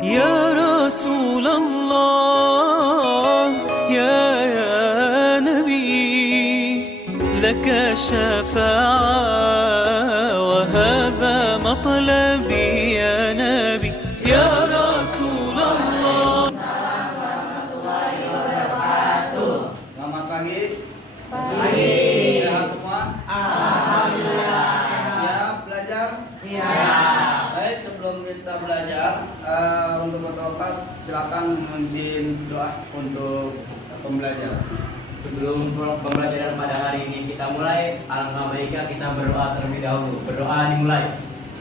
يا رسول الله يا نبي لك الشفاعة وهذا مطلبي يا نبي يا رسول الله. Selamat pagi. Pagi. Sehat semua? Alhamdulillah. Siap belajar? Siap. Baik, sebelum kita belajar, untuk kelas silakan memimpin doa untuk pembelajaran. Sebelum pembelajaran pada hari ini kita mulai, alangkah baiknya kita berdoa terlebih dahulu. Berdoa dimulai.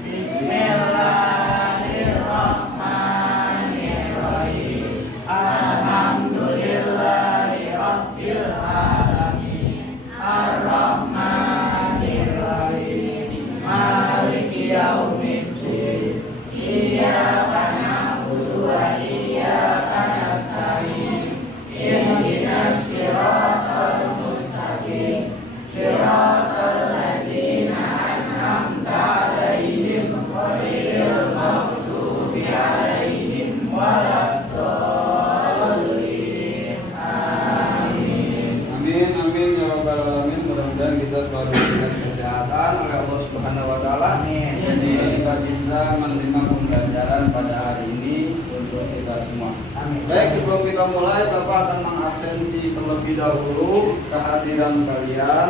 Bismillahirrahmanirrahim. Alhamdulillahirabbil alamin. Arrahmanirrahim. Maliki yaumiddin. Iyyaka na'budu wa iyyaka nasta'in. Ihdinas siratal mustaqim. Siratal ladzina an'amta 'alaihim ghairil maghdubi 'alaihim waladdallin. Amin. Amin, amin ya rabbal alamin. Mudah-mudahan kita selalu diberikan kesehatan oleh Allah Subhanahu wa taala. Amin. Jadi kita bisa menerima pembelajaran pada hari ini untuk kita semua. Amin. Baik, sebelum kita mulai, Bapak akan mengabsensi terlebih dahulu kehadiran kalian.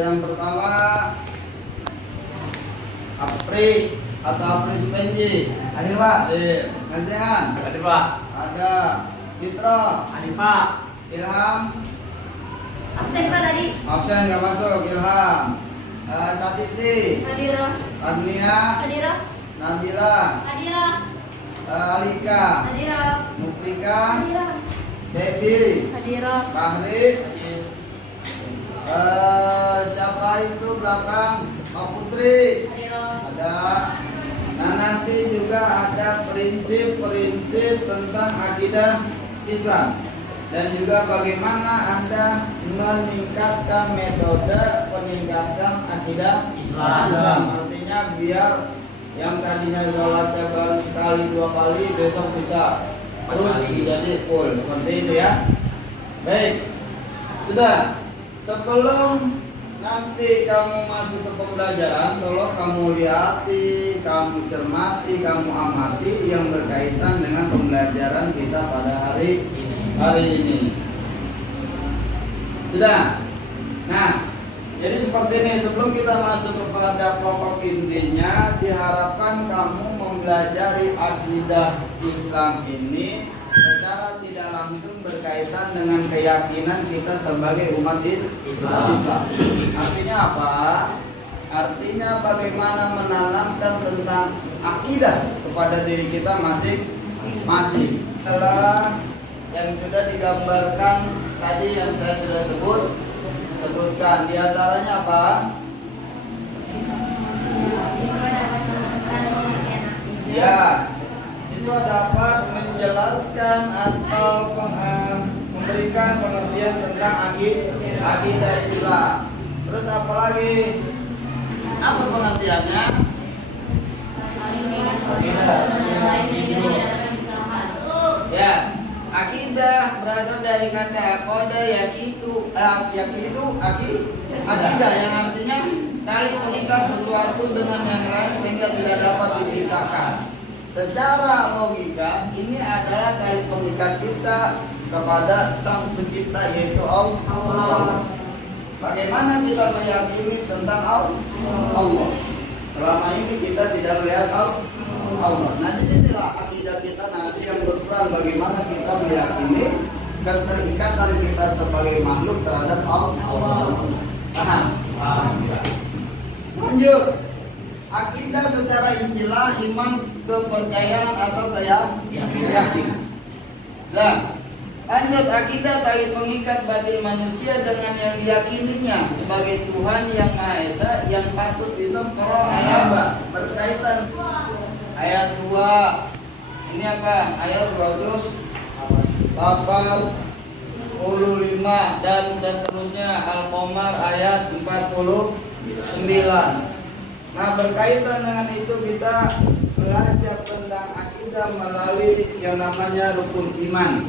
Yang pertama, Apri atau Apri Supenji. Hadir Pak. Nasehan. Hadir Pak. Ada Fitra, Hadir Pak. Ilham. Absen Pak tadi. Absen nggak masuk. Ilham. Satiti, Hadira. Agnia, Hadira. Nabila, Hadira. Alika, Hadira. Muflika, Hadira. Debbie, Hadira. Fahri. Siapa itu belakang? Pak Putri. Hadira. Ada. Nah, nanti juga ada prinsip-prinsip tentang akidah Islam dan juga bagaimana Anda meningkatkan metode peningkatan akidah Islam. Artinya biar yang tadinya sholatnya baru sekali dua kali besok bisa terus jadi full seperti itu ya. Baik, sudah. Sebelum nanti kamu masuk ke pembelajaran, tolong kamu lihati, kamu cermati, kamu amati yang berkaitan dengan pembelajaran kita pada hari ini. Sudah. Nah, jadi seperti ini. Sebelum kita masuk kepada pokok intinya, diharapkan kamu mempelajari akidah Islam ini secara tidak langsung berkaitan dengan keyakinan kita sebagai umat Islam. Artinya apa? Artinya bagaimana menanamkan tentang akidah kepada diri kita masing-masing. Adalah yang sudah digambarkan tadi yang saya sudah sebutkan. Di antaranya apa? Ya, siswa dapat menjelaskan atau memberikan pengertian tentang akidah Islam. Terus apa lagi? Apa pengertiannya? Ya, akidah berasal dari kata kode yakitu, akidah yang artinya tali pengikat sesuatu dengan yang lain sehingga tidak dapat dipisahkan. Secara logika ini adalah tali pengikat kita kepada Sang Pencipta yaitu Allah. Bagaimana kita meyakini tentang Allah? Selama ini kita tidak melihat Allah. Nah, disinilah akidah kita nanti yang berperan bagaimana kita meyakini keterikatan kita sebagai makhluk terhadap Allah. Paham? Lanjut. Akidah secara istilah iman, kepercayaan atau keyakinan. Nah, lanjut, akidah tali pengikat batin manusia dengan yang diyakininya sebagai Tuhan yang Maha Esa yang patut disembah. Ayat berkaitan ayat 2. Ini apa? Ayat 285 dan seterusnya. Al-Qamar ayat 40 Nah, berkaitan dengan itu kita belajar tentang akidah melalui yang namanya rukun iman.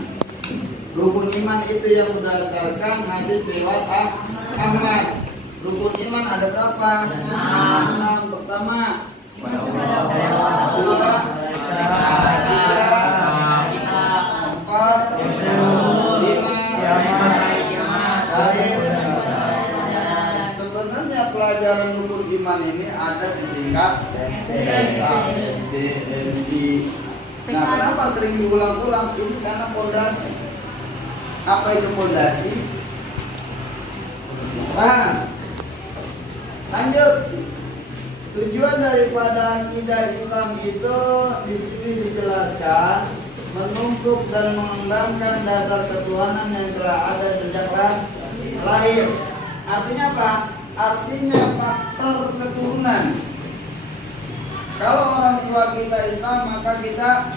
Rukun iman itu yang berdasarkan hadis riwayat Ahmad. Rukun iman ada berapa? 6. Pertama, 2, 3, 4, 5, terakhir. Sebenarnya pelajaran rukun iman ini ada di tingkat SD, MI. Nah, kenapa sering diulang-ulang? Ini karena pondasi. Apa itu pondasi? Lanjut. Tujuan daripada akidah Islam itu di sini dijelaskan menumpuk dan mengembangkan dasar ketuhanan yang telah ada sejak lahir. Artinya apa? Artinya faktor keturunan. Kalau orang tua kita Islam, maka kita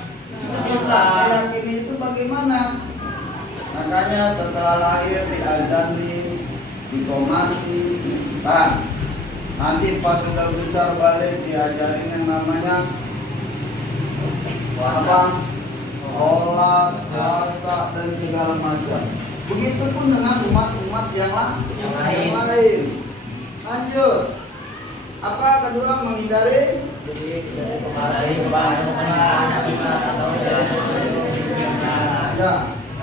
Islam. Meyakini itu bagaimana? Makanya setelah lahir diazani, dikomati, nanti pas sudah besar balik diajarin yang namanya apa? Sholat, puasa dan segala macam. Begitupun dengan umat-umat yang lain. Lanjut. Apa kedua? Menghindari ya.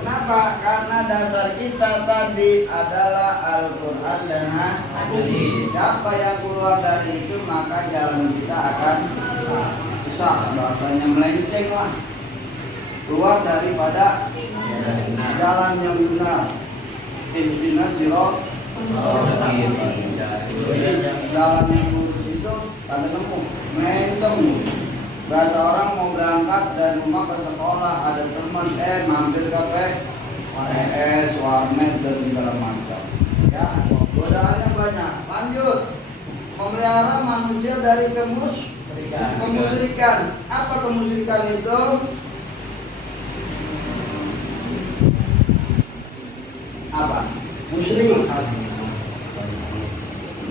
Kenapa? Karena dasar kita tadi adalah Al-Quran dan hadis. Siapa yang keluar dari itu maka jalan kita akan susah. Bahasanya melenceng lah. Keluar daripada jalan yang benar. Ihdinas siratal mustaqim. Jadi jalan yang lurus itu kada nemu, mencong. Bahasa orang mau berangkat dari rumah ke sekolah, ada teman mampir ke PS, warnet dan segala macam. Ya, godaannya banyak. Lanjut. Memelihara manusia dari kemusyrikan. Apa kemusyrikan itu? Apa? Musyrik.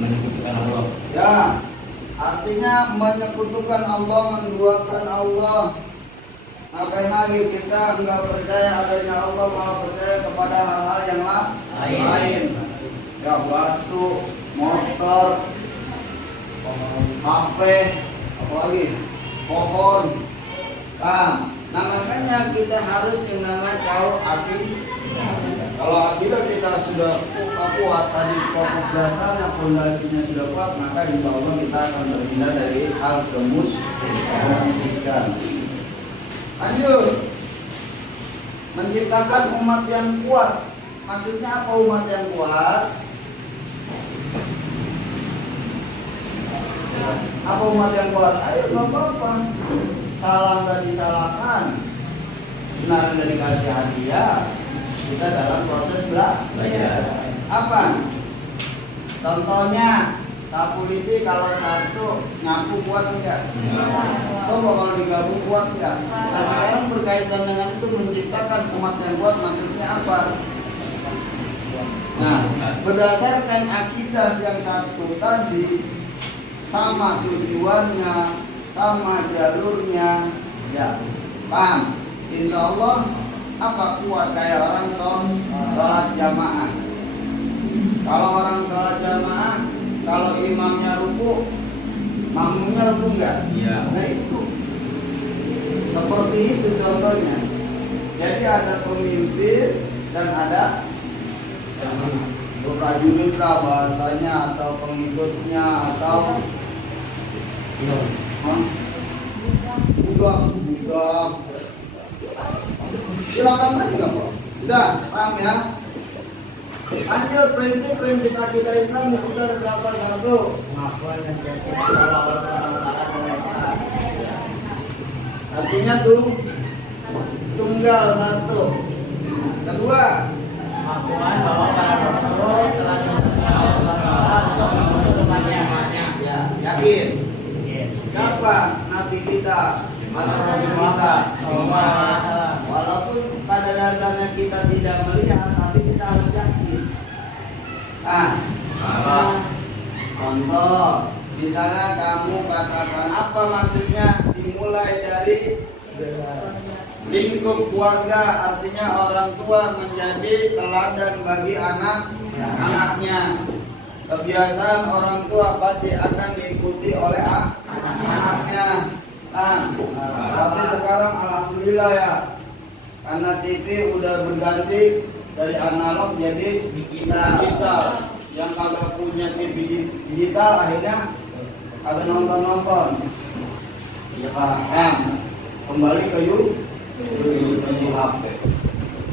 Menyekutukan Allah. Ya, artinya menyekutukan Allah, menduakan Allah. Ngapain lagi kita enggak percaya adanya Allah, malah percaya kepada hal-hal yang lain. Ya, batu, motor, HP, apalagi pohon. Nah, makanya kita harus yang namanya tahu akidah. Kalau akidah kita sudah kuat tadi, pokok dasarnya, fondasinya sudah kuat, maka insya Allah kita akan berpindah dari hal kemusyrikan. Lanjut. Menciptakan umat yang kuat. Maksudnya apa umat yang kuat? Apa umat yang kuat? Ayo nggak apa-apa. Salah nggak disalahkan, benar nggak dikasih hadiah. Kita dalam proses belajar. Apa? Contohnya, sapu lidi kalau satu nyapu kuat enggak? Coba kalau digabung kuat enggak? Nah, sekarang berkaitan dengan itu menciptakan umat yang kuat, maksudnya apa? Nah, berdasarkan akidah yang satu tadi, sama tujuannya, sama jalurnya, ya paham? Insya Allah apa kuat kayak orang sholat jamaah. Kalau orang sholat jamaah, kalau imamnya ruku, makmumnya ruku enggak? Iya. Nah itu seperti itu contohnya. Jadi ada pemimpin dan ada prajurit lah bahasanya, atau pengikutnya, atau budak. Silakan tadi nggak Pak? Sudah, paham ya? Lanjut, prinsip-prinsip akidah Islam di situ ada berapa? Satu. Artinya tuh tunggal satu. Kedua. Ya, yakin. Siapa Nabi kita atau Rasul kita? Walaupun pada dasarnya kita tidak melihat, tapi kita harus yakin. Contoh, misalnya kamu katakan apa maksudnya dimulai dari lingkup keluarga, artinya orang tua menjadi teladan bagi anak-anaknya. Kebiasaan orang tua pasti akan diikuti oleh anaknya. Tapi sekarang alhamdulillah ya, karena TV udah berganti dari analog jadi digital. Yang kagak punya TV digital akhirnya kagak nonton. Kembali ke YouTube HP.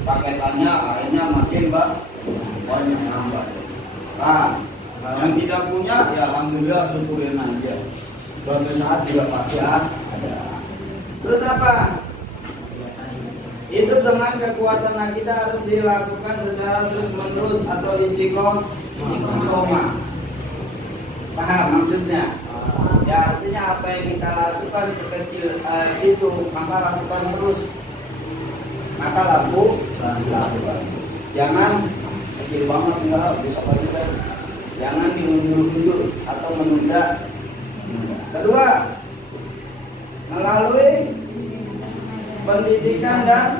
Paketannya akhirnya makin banyak nambah. Yang tidak punya ya alhamdulillah syukurin aja. Suatu saat juga pasti ada. Terus apa? Hidup dengan kekuatan kita harus dilakukan secara terus menerus atau istiqomah. Paham maksudnya? Ya artinya apa yang kita lakukan sekecil itu maka lakukan terus. Maka lakukan. Jangan kecil banget enggak besok lagi kan. Jangan diundur-undur atau menunda. Kedua, melalui pendidikan dan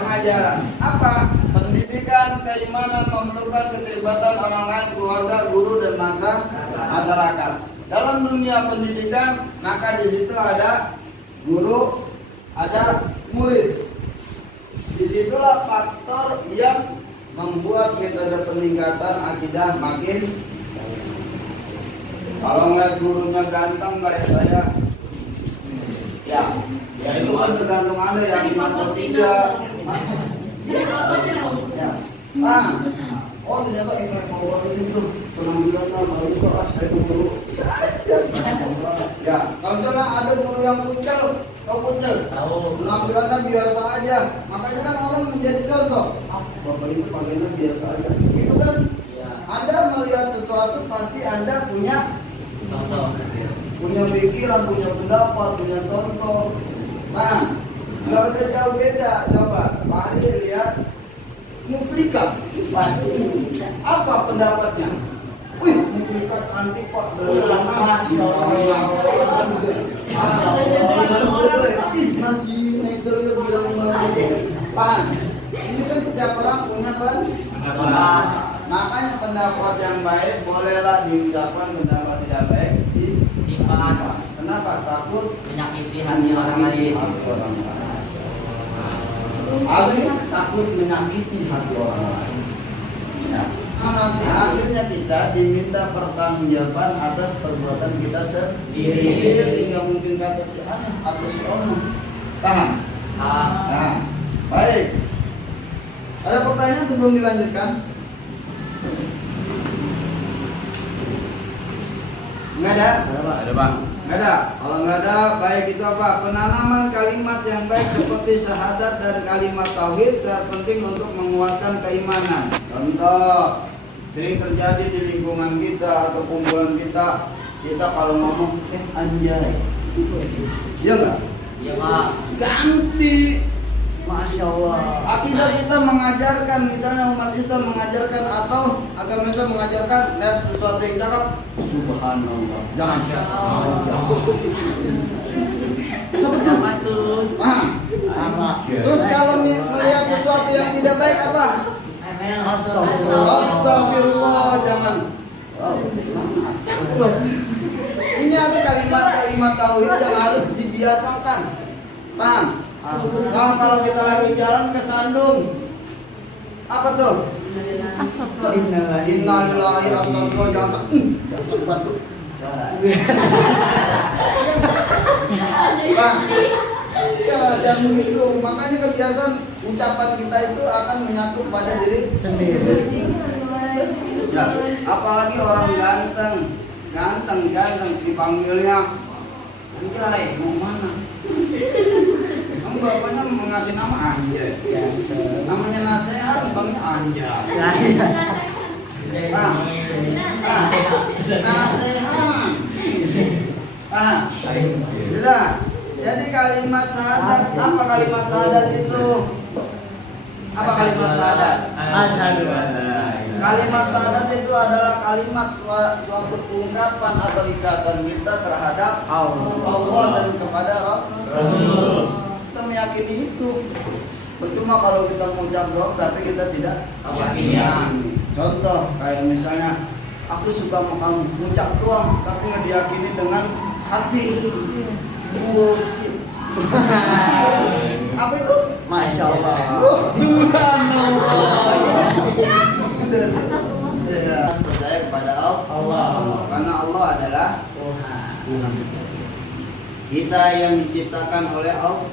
pengajaran. Apa? Pendidikan, keimanan, memerlukan keterlibatan orang lain, keluarga, guru dan masyarakat. Dalam dunia pendidikan, maka di situ ada guru, ada murid. Disitulah faktor yang membuat metode peningkatan akidah makin. Kalau ngeliat gurunya ganteng kayak saya, ya itu kan tergantung Anda yang atau tidak. Ya. Oh ternyata kayak bawa itu penampilannya bagus kok, saya guru. Ya, kalau misalnya ada guru yang kucel, penampilannya biasa aja, makanya kan orang menjadi contoh. Bapak itu pakaiannya biasa aja, itu kan. Anda melihat sesuatu pasti Anda punya pikiran, punya pendapat, punya contoh. Nggak usah jauh beda. Coba Pak Ari lihat Muflika. Apa pendapatnya? Wih, Muflika anti Pak dari lama. Masih Misternya bilang begitu. Pak, ini kan setiap orang punya pendapat. Makanya pendapat yang baik bolehlah diucapkan, pendapat tidak baik simpan. Kenapa? Takut menyakiti hati orang lain. Takut menyakiti hati orang lain. Ya. Nanti akhirnya kita diminta pertanggungjawaban atas perbuatan kita sendiri. Nggak mungkin kata si aneh atau si orang. Paham? Nah, baik. Ada pertanyaan sebelum dilanjutkan? Nggak ada? Ada Pak. Nggak ada. Kalau nggak ada, baik itu apa? Penanaman kalimat yang baik seperti syahadat dan kalimat tauhid sangat penting untuk menguatkan keimanan. Contoh, sering terjadi di lingkungan kita atau kumpulan kita kalau ngomong anjay, iya nggak? Iya Pak. Ganti. Masya Allah. Akidah kita mengajarkan, misalnya umat Islam mengajarkan atau agama Islam mengajarkan, lihat sesuatu yang cakep, subhanallah. Jangan. Terus kalau melihat sesuatu yang tidak baik apa? Astagfirullah, jangan. Ini ada kalimat-kalimat tauhid yang harus dibiasakan. Paham? Kalau kita lagi jalan ke Sandung, apa tuh? Astagfirullah. Innalillahi astagfirullah, jangan astagfirullah. Ya, jangan begitu. Makanya kebiasaan ucapan kita itu akan menyatu pada diri sendiri. Ya, apalagi orang ganteng dipanggilnya anjay, mau mana? Kamu bapaknya mengasih nama anjay. Namanya nasihat, bapaknya anjay. Nasihat. Jadi kalimat syahadat, apa kalimat syahadat itu? Apa kalimat syahadat? Asyhadu an la ilaha Kalimat syahadat itu adalah kalimat suatu ungkapan atau ikatan kita terhadap Allah dan kepada Rasul. Kita meyakini itu. Percuma kalau kita mengucap doang tapi kita tidak meyakini. Contoh kayak misalnya aku suka makan mengucap doang tapi nggak diyakini dengan hati. Bullshit. Apa itu? Masya Allah. Subhanallah. Percaya kepada Allah. Karena Allah adalah Tuhan. Kita yang diciptakan oleh Allah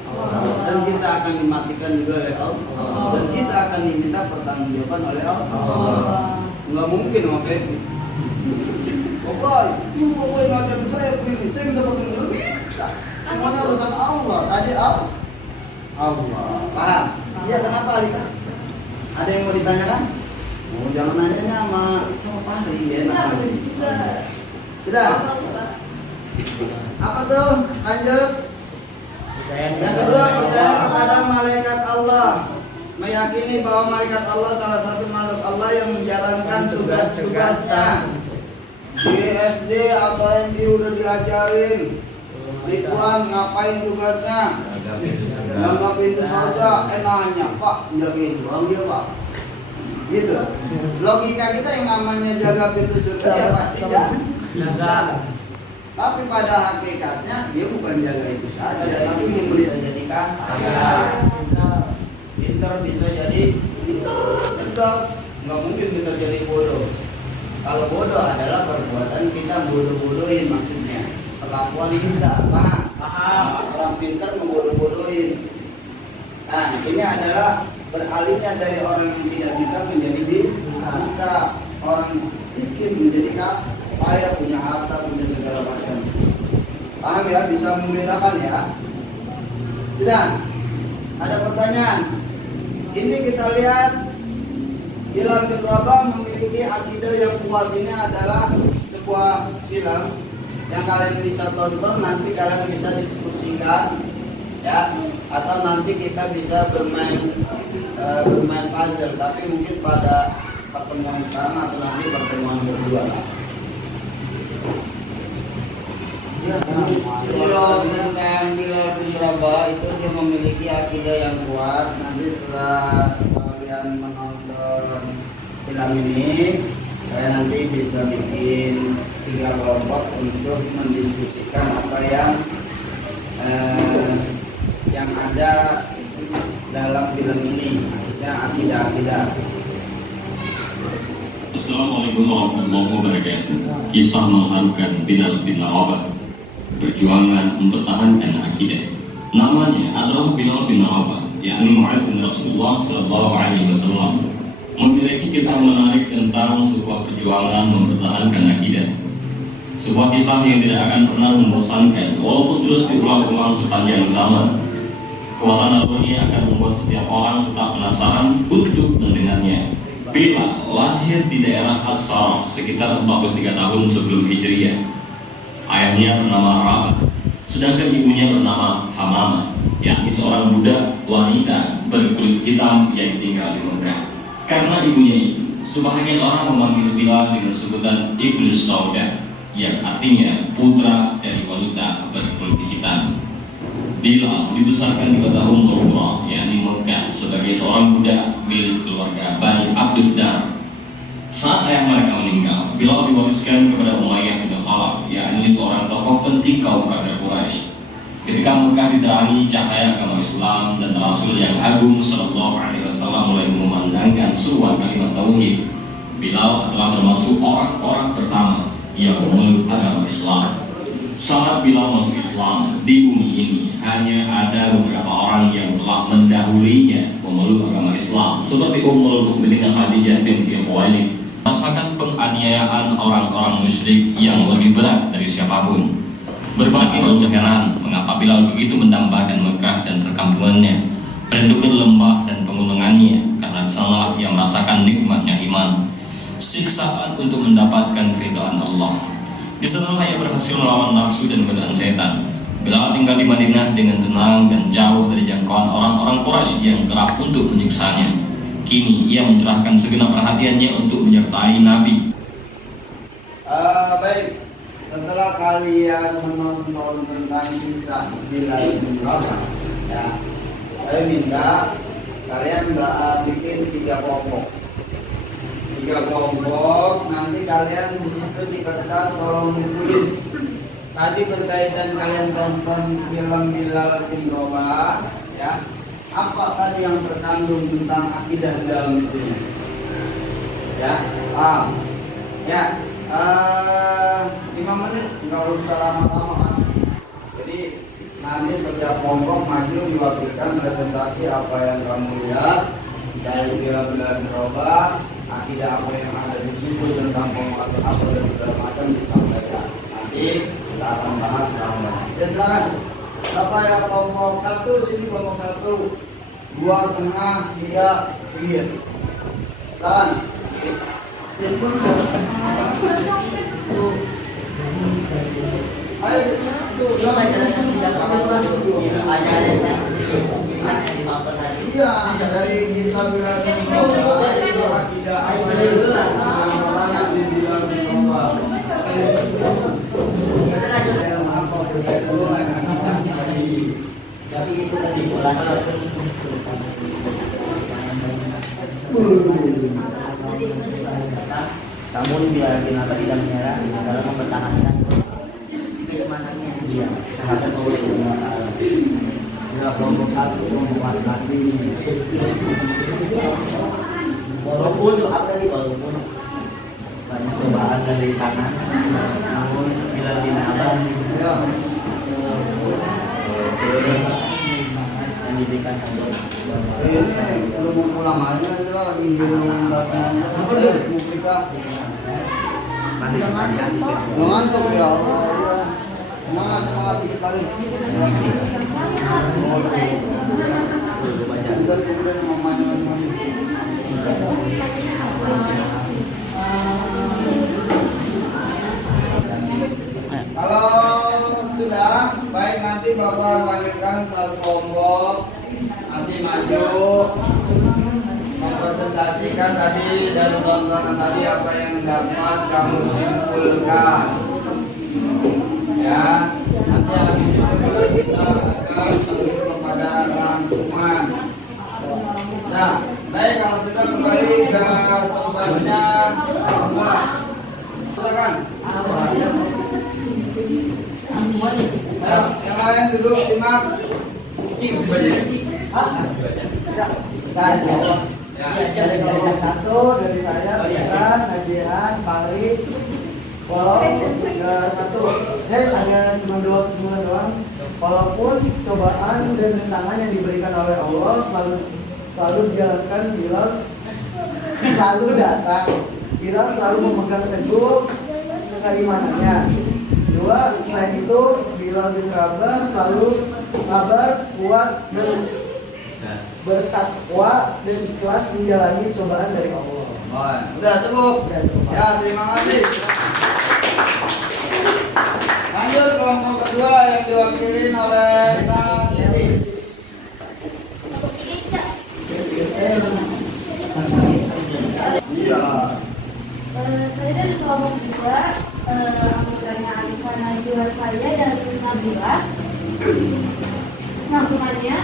dan kita akan dimatikan juga oleh Allah dan kita akan diminta pertanggungjawaban oleh Allah. Nggak mungkin oke. Bapak, ibu pokoknya ngajarin saya begini, saya minta pertanggungjawaban bisa. Semuanya urusan Allah. Tadi Allah. Paham? Iya, kenapa Alika? Ada yang mau ditanyakan? Oh, jangan nanya sama Fahri ya. Sudah. Apa tuh? Lanjut. Yang kedua, percaya kepada malaikat Allah. Meyakini bahwa malaikat Allah salah satu makhluk Allah yang menjalankan tugas-tugasnya. Di SD atau MI udah diajarin. Ridwan ngapain tugasnya? Jaga pintu surga. Nanya, Pak, jagain doang dia Pak. Gitu. Logika kita yang namanya jaga pintu surga ya pasti jaga. Tapi pada hakikatnya dia bukan jaga itu saja, tapi memberi jadikan pintar bisa jadi pintar, cerdas. Nggak mungkin kita jadi bodoh. Kalau bodoh adalah perbuatan kita bodoh-bodohin maksudnya. Perlakuan kita, paham? Orang pintar membodoh-bodohin. Nah, ini adalah beralihnya dari orang yang tidak bisa menjadi bisa. Orang miskin menjadi kaya, punya harta, punya segala macam. Paham ya? Bisa membedakan ya. Sudah. Ada pertanyaan. Ini kita lihat film Kedrabah memiliki akidah yang kuat. Ini adalah sebuah film yang kalian bisa tonton, nanti kalian bisa diskusikan ya, atau nanti kita bisa bermain puzzle, tapi mungkin pada pertemuan sekarang atau nanti pertemuan kedua lah. Ya, film yang di Surabaya itu dia memiliki akidah yang kuat. Nanti setelah kalian menonton film ini, saya nanti bisa bikin 3 kelompok untuk mendiskusikan apa yang ada dalam film ini, maksudnya akidah-akidah. Assalamualaikum warahmatullahi wabarakatuh. Kisah mengharukan Bilal bin Rabah, perjuangan mempertahankan akidah. Namanya adalah Bilal bin Rabah, yakni muadzin Rasulullah SAW. Memiliki kisah menarik tentang sebuah perjuangan mempertahankan akidah. Sebuah kisah yang tidak akan pernah membosankan, walaupun terus diulang-ulang sepanjang zaman. Kekuatan naluri akan membuat setiap orang tetap penasaran untuk mendengarnya. Bilal lahir di daerah As-Sarah sekitar 43 tahun sebelum Hijriah. Ayahnya bernama Rabah, sedangkan ibunya bernama Hamamah, yakni seorang budak wanita berkulit hitam yang tinggal di Mekah. Karena ibunya itu, sebagian orang memanggil Bilal dengan sebutan Ibnu Sauda, yang artinya putra dari wanita berkulit hitam. Bilal dibesarkan di kota Ummul Qura, yakni Mekah, sebagai seorang budak milik keluarga Bani Abdul Dar. Saat ayah mereka meninggal, Bilal diwariskan kepada Umayyah bin Khalaf, yakni seorang tokoh penting kaum kafir Quraisy. Ketika Mekah diterangi cahaya agama Islam dan Rasul yang agung Sallallahu Alaihi Wasallam mulai memandangkan seruan kalimat tauhid, Bilal telah termasuk orang-orang pertama yang memeluk agama Islam. Saat Bilal masuk Islam di bumi ini, hanya ada beberapa orang yang telah mendahulinya memeluk agama Islam, seperti Ummul Mukminin Khadijah binti Khuwailid. Rasakan penganiayaan orang-orang musyrik yang lebih berat dari siapapun. Berbagai keheran mengapa Bilal begitu mendambakan Mekah dan perkampungannya, merindukan lembah dan pegunungannya, karena salah yang merasakan nikmatnya iman, siksaan untuk mendapatkan keridhaan Allah. Di sanalah ia berhasil melawan nafsu dan godaan setan. Bilal tinggal di Madinah dengan tenang dan jauh dari jangkauan orang-orang Quraisy yang kerap untuk menyiksanya. Kini ia mencurahkan segenap perhatiannya untuk menyertai Nabi. Baik, setelah kalian menonton tentang kisah Bilal bin Rabah, ya, saya minta kalian bikin 3 kelompok. 3 kelompok, nanti kalian di situ di kertas tolong ditulis. Tadi berkaitan kalian tonton film Bilal bin Rabah, ya. Apa tadi yang terkandung tentang akidah dalam itu? Ya, ya. 5 menit, nggak usah lama-lama kan. Jadi nanti setiap kelompok maju diwakilkan presentasi apa yang kamu lihat dari Bilal bin Rabah, akidah apa yang ada di situ tentang pemahaman apa dan segala macam disampaikan. Nanti kita akan bahas bersama. Ya silakan. Siapa ya kelompok 1 sini, kelompok 1, 2 tengah, 3 pinggir. Silakan. Ayo itu iya dari kisah Bilal bin Rabah itu akidah apa yang di Bilal bin Rabah. Tapi itu kesimpulan. Namun bila kenapa tidak menyerah dalam mempertahankan keimanannya dia terhadap Allah Subhanahu wa taala. Bila kelompok 1 membuat Nabi, walaupun banyak cobaan dari kanan, namun bila Rabah pendidikan ini belum ulamanya itu lagi implementasinya kita ngantuk ya Allah ya. Semangat dikit lagi. Kita tiduran mamanya. Kalau sudah baik, nanti Bapak panggilkan 1 kelompok, nanti maju mempresentasikan tadi dari tontonan tadi apa yang dapat kamu simpulkan, ya. Nanti habis itu kita akan kepada rangkuman. Nah, baik, kalau sudah kembali ke tempatnya, mulai. Silakan. Ayo, yang lain duduk simak. Saya dari kelompok 1 dari saya, Firan, Najian, Fahri, walaupun 1, hanya cuma 2 doang. Walaupun cobaan dan rintangan yang diberikan oleh Allah selalu dijalankan, Bilal selalu datang. Bilal selalu memegang teguh keimanannya. 2, selain itu Bilal bin Rabah selalu sabar, kuat, dan bertakwa dan ikhlas menjalani cobaan dari Allah. Oh, udah cukup. Ya, terima kasih. Lanjut kelompok kedua yang diwakili oleh Sang Yeti. Iya. Saya dari kelompok 2, anggotanya Arifah, Najwa, saya dan Nabila. Rangkumannya,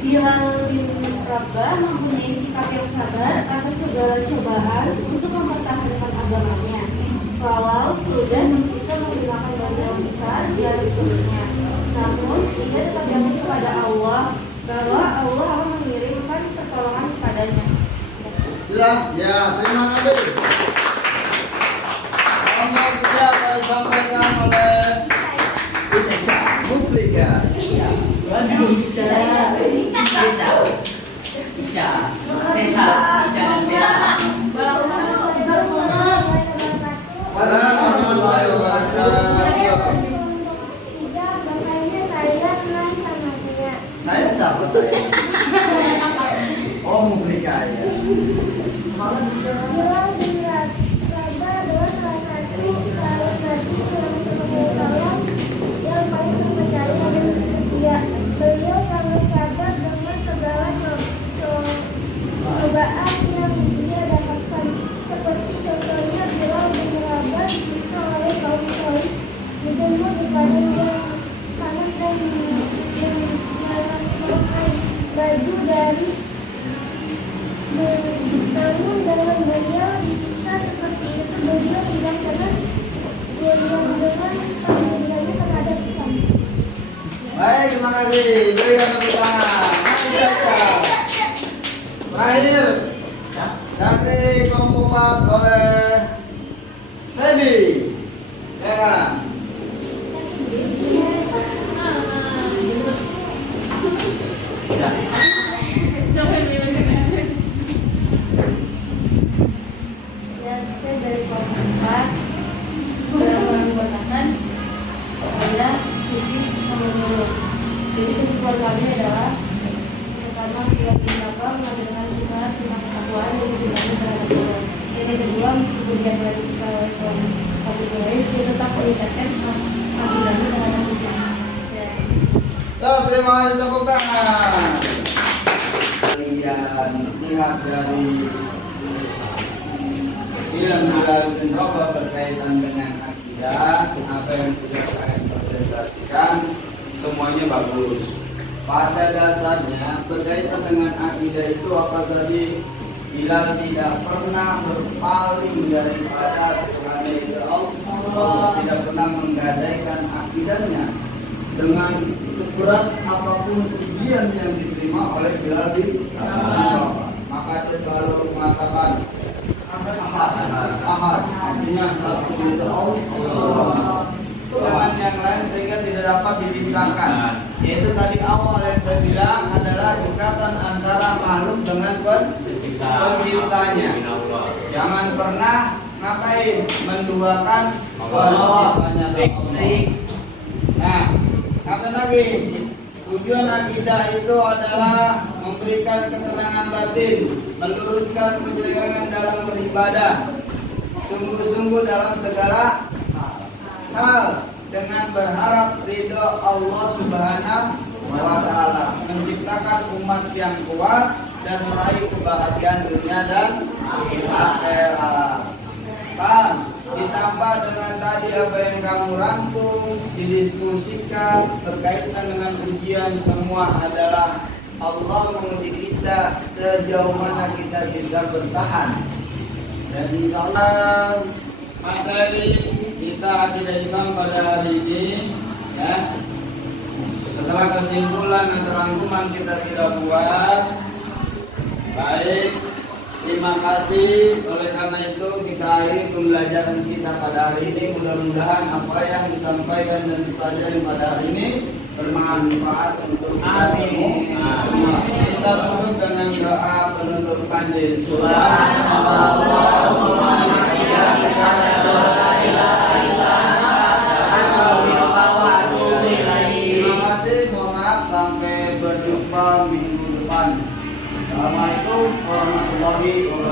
Bilal bin Rabah mempunyai sikap yang sabar atas segala cobaan untuk mempertahankan agamanya, walau sudah disiksa menggunakan bantuan besar dari sebelumnya. Namun, ia tetap yakin kepada Allah bahwa Allah akan mengirimkan pertolongan kepadanya. Sudah, ya, terima kasih. Kelompok bisa disampaikan oleh Ica Muflika. Warahmatullahi wabarakatuh. 3, bapaknya saya kenal sama dia. Saya siapa saya? Oh, Muflika ya. Bilal bin Rabah adalah salah satu sahabat Baik, terima kasih. Berikan tepuk tangan. Mari saja. Terakhir dari kelompok 4 oleh Feby. Ya kan? Dan saya dari kelompok 4 dalam menggunakan adalah sisi sama dulu. Jadi kesimpulan kami adalah pertama tidak apa mengadakan sifat tentang ketakwaan yang dilakukan terhadap Allah. Yang kedua meskipun dia berada di sekolah kaum lain, dia tetap meningkatkan akidahnya terhadap Islam. Terima kasih, tepuk tangan. Kalian lihat dari film Jalaluddin Roba berkaitan dengan akidah, apa yang sudah saya presentasikan semuanya bagus. Pada dasarnya berkaitan dengan akidah itu apa tadi? Bila tidak pernah berpaling daripada Tuhan itu Allah, tidak pernah menggadaikan akidahnya dengan seberat apapun ujian yang diterima oleh Bilal bin Rabah. Maka dia selalu mengatakan ahad, artinya satu itu Allah, Tuhan yang lain sehingga tidak dapat dipisahkan. Yaitu tadi awal yang saya bilang adalah ikatan antara makhluk dengan penciptanya. Jangan pernah ngapain menduakan Allah. Nah, apa lagi? Tujuan akidah itu adalah memberikan ketenangan batin, meluruskan penyelewengan dalam beribadah, sungguh-sungguh dalam segala hal dengan berharap ridho Allah Subhanahu wa Ta'ala, menciptakan umat yang kuat dan meraih kebahagiaan dunia dan akhirat. Paham? Ditambah dengan tadi apa yang kamu rangkum, didiskusikan berkaitan dengan ujian, semua adalah Allah menguji kita sejauh mana kita bisa bertahan. Dan insya Allah materi kita tidak imam pada hari ini, ya. Setelah kesimpulan dan rangkuman kita sudah buat. Baik, terima kasih. Oleh karena itu kita akhiri pembelajaran kita pada hari ini. Mudah-mudahan apa yang disampaikan dan dipelajari pada hari ini bermanfaat untuk kita semua. Kita tutup dengan doa penutup pandai. Terima kasih. Mohon maaf sampai berjumpa minggu depan. Assalamualaikum warahmatullahi wabarakatuh.